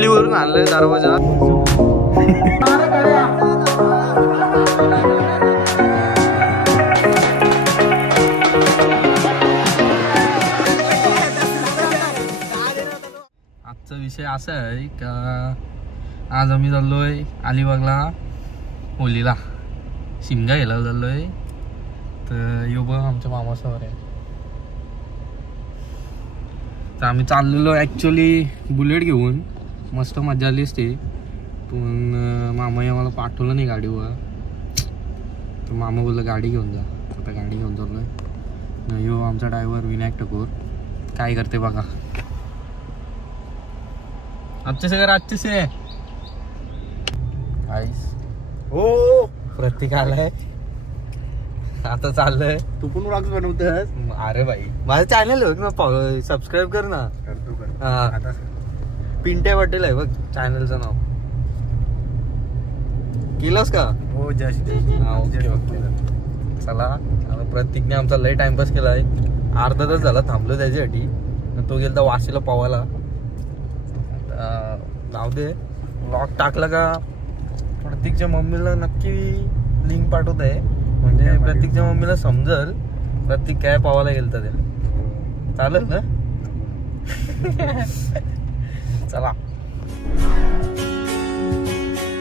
इटलीवरून आणलंय दरवाजा. आजचा विषय असा आहे का आज आम्ही चाललोय अलिबागला होलीला शिमगा घ्यायला चाललोय. तर यो बघ आमच्या मामासमोर आहे. तर आम्ही चाललेलो ॲक्च्युली बुलेट घेऊन. मस्त मजा आली असते पण मामाने आम्हाला पाठवलं नाही गाडीवर. तर मामा बोललं गाडी घेऊन जा. आता गाडी घेऊन चाललोय. यो आमचा ड्रायव्हर विनायक ठाकूर काय करते बघा. आजचे से हो प्रतीक आलाय. आता चाललंय. तू पण व्लॉग्स बनवतोस. अरे भाई माझं चॅनल बघ ना, सबस्क्राईब कर ना. हा पिंट्या पटेल आहे बघ चॅनलचं नाव. केलंस का? हो जस्ट. हा ओके ओके. चला आता प्रतीकने आमचा लय टाइमपास केला आहे. अर्धा तास झाला थांबलो त्याच्यासाठी. तो गेला वाशीला पवायला. जाऊ दे. व्लॉग टाकला का प्रतीकच्या मम्मीला नक्की लिंक पाठवत आहे. म्हणजे प्रतीकच्या मम्मीला समजल प्रतीक काय पावायला गेलता ते. चालेल ना? चला.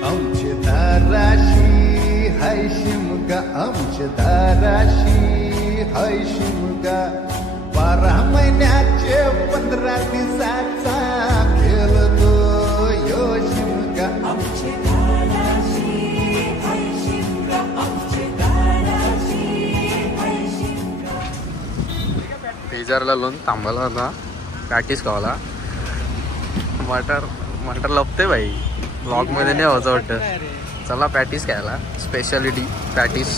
आमच्या दाराशी हाय शिमगा, आमच्या दाराशी हाय शिमगा. 12 महिन्याचे 15 दिवसाचा खेळतो यो शिमगा. आमच्या दाराशी हाय शिमगा, आमच्या दाराशी हाय शिमगा. पेजारला लोन थांबायला होता पॅटीस खावाला. मटर लपते भाई. ब्लॉग मध्ये नाही व्हायचं वाटतं. चला पॅटीस खायला. स्पेशालिटी पॅटीस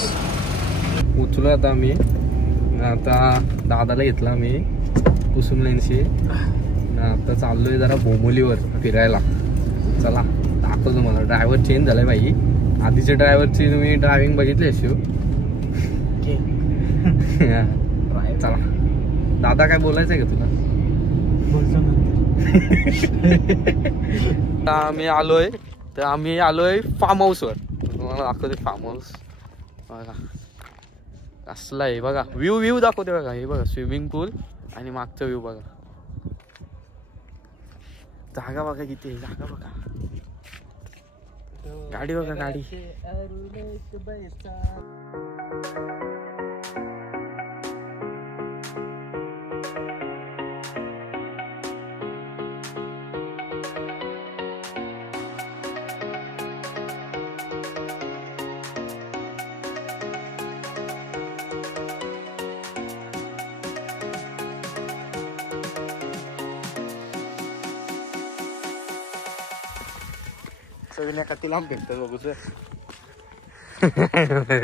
उचलो आता मी. आता दादाला घेतला मी कुसुम लेनशी. आता चाललोय जरा बोंबोलीवर फिरायला. चला दाखवतो तुम्हाला. ड्रायव्हर चेंज झालाय भाई. आधीच्या ड्रायव्हरची तुम्ही ड्रायव्हिंग बघितली अशी. चला दादा काय बोलायचंय का तुला? आम्ही आलोय फार्म हाऊस वर. तुम्हाला दाखवते फार्म हाऊस बघा कसला आहे बघा. व्ह्यू दाखवते बघा. हे बघा स्विमिंग पूल आणि मागचा व्ह्यू बघा. जागा बघा किती आहे. जागा बघा. गाडी बघा गाडी. कती लांब भेटतात बघू सर.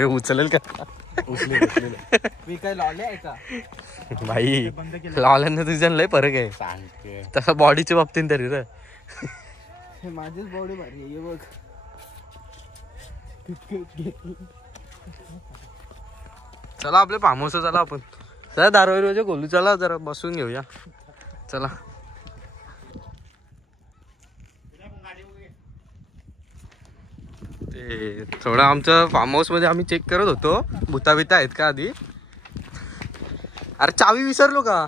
उचलेल का? मी काय लावले आहे का भाई? लावल्यानं तुझ्या लय फरक आहे. सांगते तसा बॉडीच्या बाबतीत तरी रे. माझीच बॉडी भारी आहे बघ. चला आपले फार्म हाऊस. चला आपण चला दारवाजे गोलू. चला जरा बसून घेऊया. चला ते थोडं आमचं फार्म हाऊस मध्ये आम्ही चेक करत होतो भूता बिता आहेत का आधी. अरे चावी विसरलो का?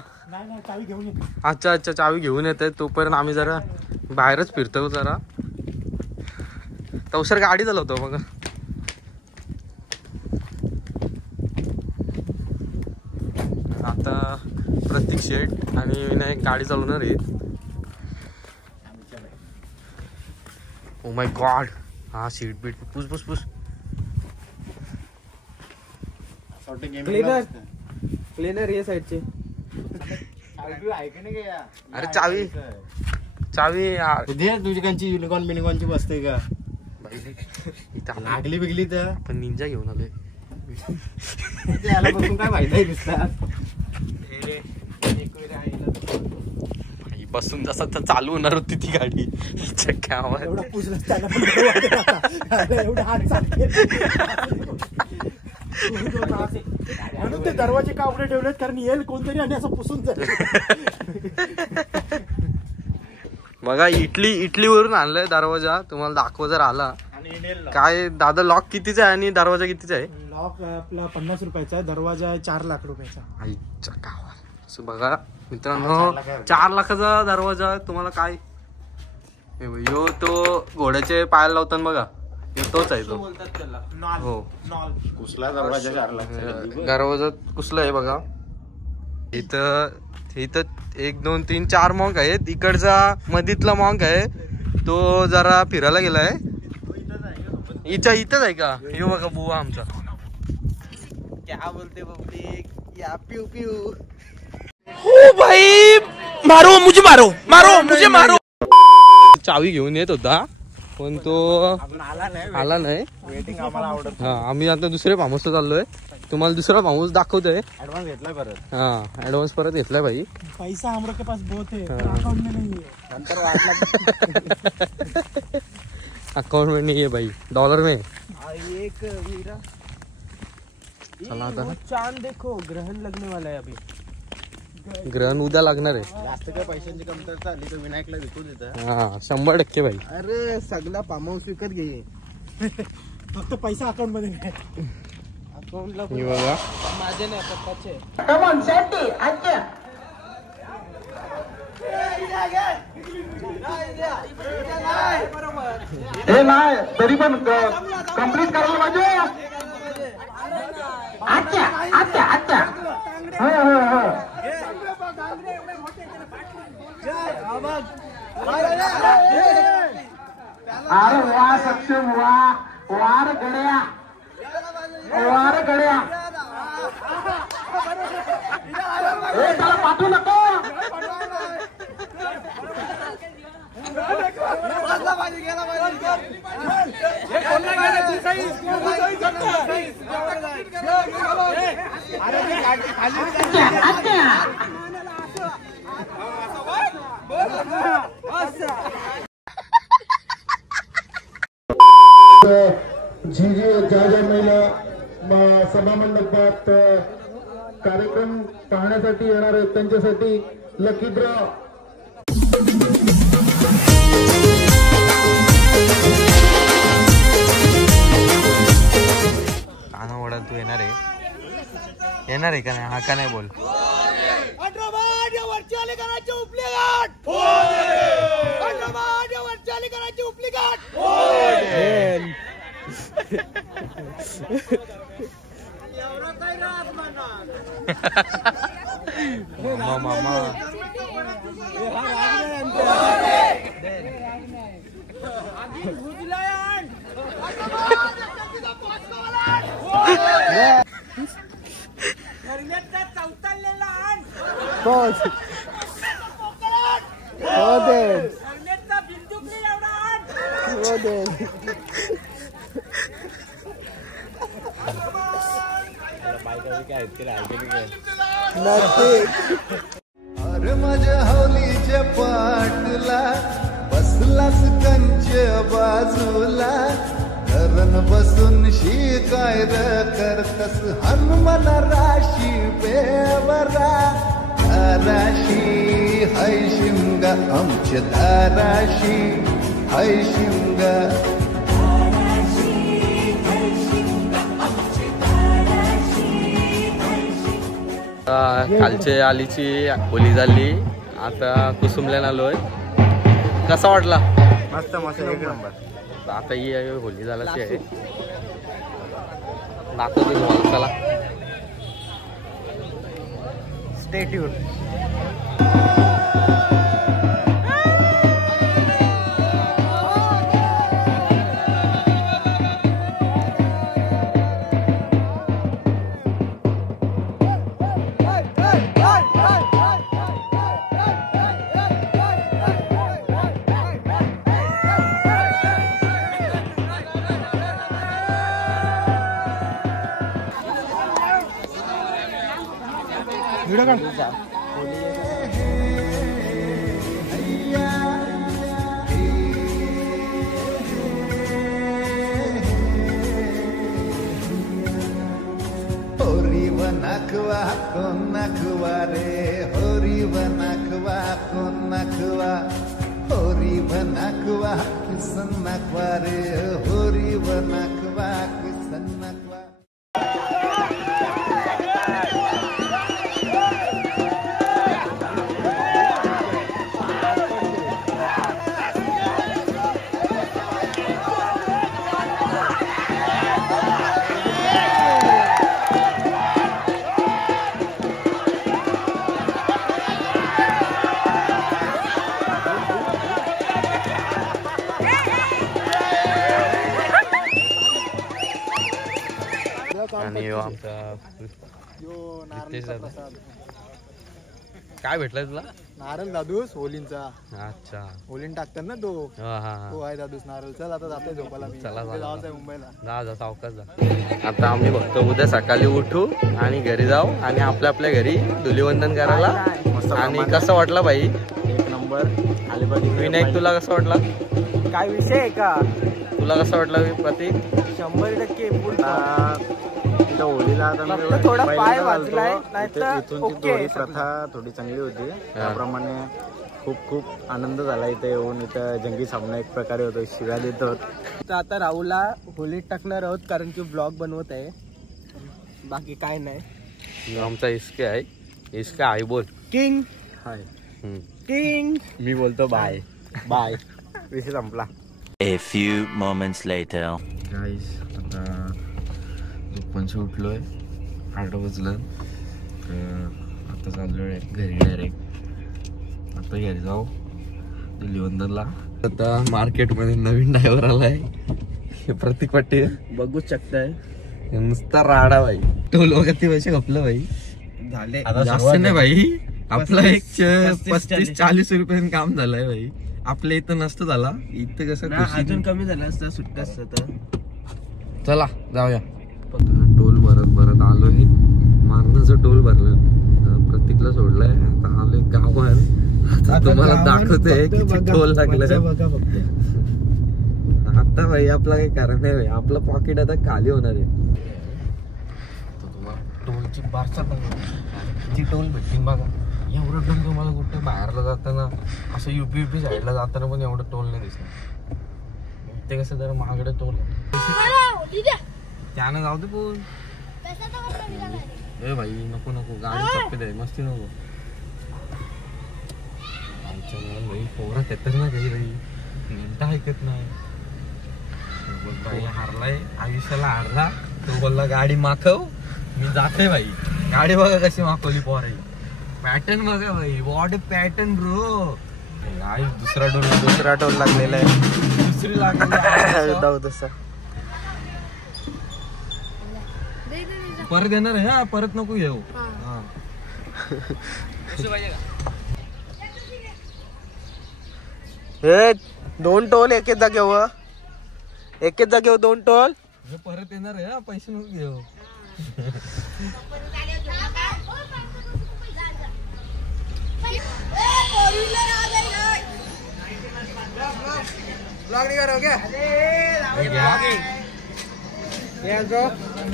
चावी घेऊन येतो. अच्छा चावी घेऊन येते. तोपर्यंत आम्ही जरा बाहेरच फिरतो. जरा तवसर गाडी चालवतो बघा. आता प्रतीक शेठ आणि विनायक गाडी चालवणार आहेत. Oh my God. हा सीट बीट पुस. क्लीनर ये साईडचे. अरे चावी यार. तुझी कांची युनिकॉर्न बिनिकॉर्नची बसते का लागली बिगली तर. पण निंजा घेऊन आलोय. याला बसून काय माहिती दिसतात. बसून जसा चालू होणार होती ती गाडी. एवढा पुजला त्याला म्हणून ते दरवाजे का उघडे ठेवलेत कारण येईल कोणतरी आणि असं पुसून जाईल. बघा इटली वरून आणलंय दरवाजा, तुम्हाला दाखव जर आला. काय दादा लॉक कितीचा आहे आणि दरवाजा कितीचा आहे? लॉक आपला 50 रुपयाचा आहे, दरवाजा आहे 4 लाख रुपयाचा. आईच्या गावात बघा मित्रांनो, 4 लाखाचा दरवाजा तुम्हाला काय. यो तो घोड्याचे पायाला लावतात बघा, तोच आहे तो. हो कुसला दरवाजा 4 लाख. दरवाजा कुसला आहे बघा. इथं 1 2 3 4 मॉन्क आहेत. इकडचा मधीतला मॉन्क आहे तो जरा फिरायला गेलाय. इथंच आहे का? हे बघा बुवा आमचा. क्या बोलते पब्लिक, या पिऊ पिऊ. ओ भाई मारो मुझे, मुझे मारो. चावी घेऊन येत होता पण तो आला नाही. वेटिंग आम्हाला आवडत. हा आम्ही आता दुसरे फार्म हाऊसला चाललोय. तुम्हाला दुसरा फार्म हाऊस दाखवतोय. ऍडव्हान्स घेतलाय परत. हा ऍडव्हान्स परत घेतलाय भाई. पैसा हम लोग के पास बहुत है, अकाउंट में नहीं है. नंतर वाटला अकाउंट में नहीं है भाई, डॉलर में. एक वीरा चला आता चांद देखो, ग्रहण लगने वाला है अभी. ग्रहण उद्या लागणार आहे. जास्त काय पैशांची कमतरता आली तर विनायकला विकू देतात. हा 100% भाई. अरे सगळा फार्म हाऊस विकत घे. फक्त पैसा अकाउंट मध्ये नाही. अकाउंटला हे बघा माझे नाही, पप्पाचे. हे नाही तरी पण कम्प्लीट करायला पाहिजे. अच्छा अच्छा अच्छा. अरे वा सक्षम, वा वार गड्या, वार गड्या. त्याला पाठवू नको. ज्या महिला सभा मंडपात कार्यक्रम पाहण्यासाठी येणार आहेत त्यांच्यासाठी लकी ड्रॉ. कानावडा तू येणार आहे का नाही? हा का नाही बोल. मामा अरे माझ्या हौलीच्या पाटला बसलास कंच बाजूला, धरण बसून शिकाय करतस हनुमान राशी बेवरा. धाराशी हाय शिमगा आमच्या धाराशी हाय शिमगा. कालचे आलीची होली झाली, आता कुसुमल्यान आलोय. कसा वाटला? मस्त मस्त, एक नंबर. आता ही होली झाल्याची आहे, दाखवतो तुम्हाला. चला स्टे ट्यून. नखवा कोण नखवा रे, होरी व नखवा कोण नखवा, होरी नाकवा किसन नाकवा रे होरी व नाकवा किसन नाकवा. आणि आमचा रितेश दादा. काय भेटलाय तुला? नारळ दादूस होलींचा. अच्छा, होलीन टाकतात ना तो. हा तो आहे दादूस नारळ. चल आता जाते झोपायला. चला जायचं आहे मुंबईला. जा सावकाश जा. आता आम्ही बघतो उद्या सकाळी उठू आणि घरी जाऊ आणि आपल्या आपल्या घरी धुलीवंदन करायला. आणि कसं वाटलं भाई? एक नंबर. विनायक तुला कसं वाटला? काय विषय आहे का? तुला कसं वाटलं प्रतीक? 100% होळीला थोडा पाय वाचलाय. होळी प्रथा थोडी चांगली होती. त्याप्रमाणे खूप खूप आनंद झाला इथे येऊन. इथं जंगी सामना एक प्रकारे होतो. शिव्या देत होत. तर आता राहुलला होळीत टाकणार आहोत कारण की ब्लॉग बनवत आहे. बाकी काय नाही. आमचा इस्के आहे. इस्का आई बोल. किंग हाय किंग. मी बोलतो बाय बाय. विषय संपला. A few moments later. गाईस आता दुपारचं उठलोय. 8 वाजलं. आता चाललोय घरी डायरेक्ट. आता घरी जाऊ धुलीवंदनला. आता मार्केटमध्ये नवीन ड्रायव्हर आलाय प्रतीक पाटील. बघू शकताय नुसता राडा भाई. टोल वगैरे पैसे खपलं भाई. झाले जास्त नाही भाई. आपला एक 35-40 रुपये काम झालंय भाई. आपल्या इथं नसतं झाला. इथं कसं अजून कमी झालं असतं. सुट्टा असतं. चला जाऊया. टोल भरत आलोय. मारण्याचं टोल भरलं. प्रतीकला सोडलंय. आता आलोय गावावर. आता तुम्हाला दाखवतोय किती टोल लागलं. आता भाई आपला काही कारण नाही भाई. आपलं पॉकेट आता खाली होणार आहे. तुम्हाला टोलची बारसा किती टोल भेटतील बघा. एवढं टोल तुम्हाला कुठे बाहेरला जाताना असं युपी साईडला जाताना पण एवढं टोल नाही दिसणार. ते कसं जरा महागडे टोल त्यानं जाऊ दे. पण ए भाई नको गाडी चप्पे दे. मस्ती नको. आमच्या भाई पोरा येतच ना काही भाई. मिनटं ऐकत नाही. भाई हारलाय आयुष्याला. हारला तो बोलला गाडी माखव. मी जाते भाई. गाडी बघा कशी माखवली पोराई. पॅटर्न बघा भाई. What pattern bro. दुसरा टोल लागलेला आहे. दुसरी लागलेली. परत येणार आहे हा. परत नको घेऊ. हे 2 टोल एकेच जागेवर. एकेच जागेवर 2 टोल. परत येणार आहे हा. पैसे नको घेऊ.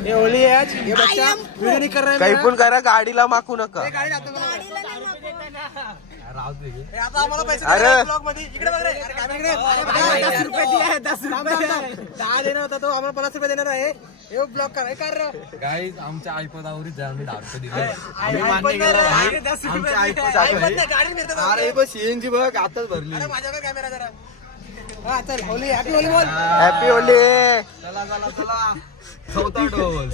ये होली है आज. ये बच्चा वीडियो नहीं कर रहा है. काही पण करा. गाडीला माखू नका. अरे 10 रुपये दिले आहे. 10 रुपये 10 देणार होता तो. आम्हाला 50 रुपये देणार आहे. हे ब्लॉक करा. गाईज आमच्या आयपदावरच जा. आम्ही 10 रुपये दिले. अरे बस सीएनजी बघ आताच भरली. माझ्याकडे कॅमेरा जरा. चल होली. हॅपी होली बोल. Happy Holy. चला. चौथा टोल.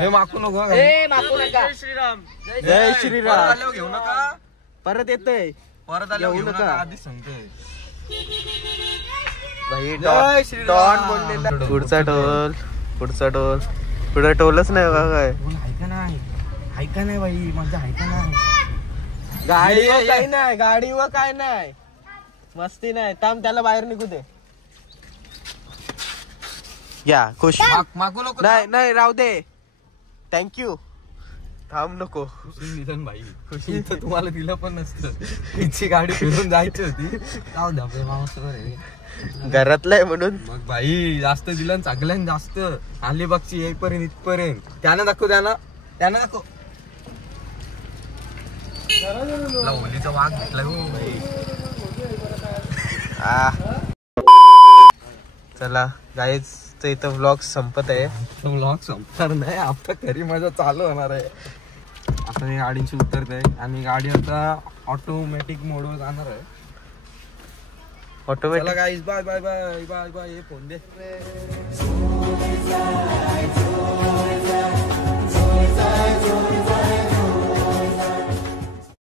हे माकू नको. जय श्रीराम. जय श्रीराम. घेऊ नका. परत येतय. परत आले घेऊ नका. आधीच सांगतोय भाई. डॉन बोललेला. पुढचा टोल. पुढे टोलच नाही का काय? ऐका नाही भाई. माझ्या ऐका नाही. गाडीवर काही नाही. गाडीवर काय नाही. मस्ती नाही. थांब त्याला बाहेर निघू दे. या खुश. मागू नको. नाही राहू दे. थँक्यू. थांब नको. निधन भाई. खुशी तर तुम्हाला दिलं पण नसतं. तिची गाडी फिरून जायची होती. जाऊ द्या आपल्या मामा घरातलं आहे म्हणून. मग भाई जास्त दिलं. चांगल्यान जास्त. अलिबागची येईपर्यंत इथपर्यंत त्यानं दाखव. त्यानं त्यांना दाखव. लवलीचा वाघ भेटला चला गाईच इथं व्लॉग संपत आहे. व्लॉग संपणार नाही, आता खरी मजा चालू होणार आहे. आता मी गाडीची उतरत आहे आणि गाडी आता ऑटोमॅटिक मोडवर जाणार आहे. Automatic guys bye bye bye bye bye. हे फोन दे.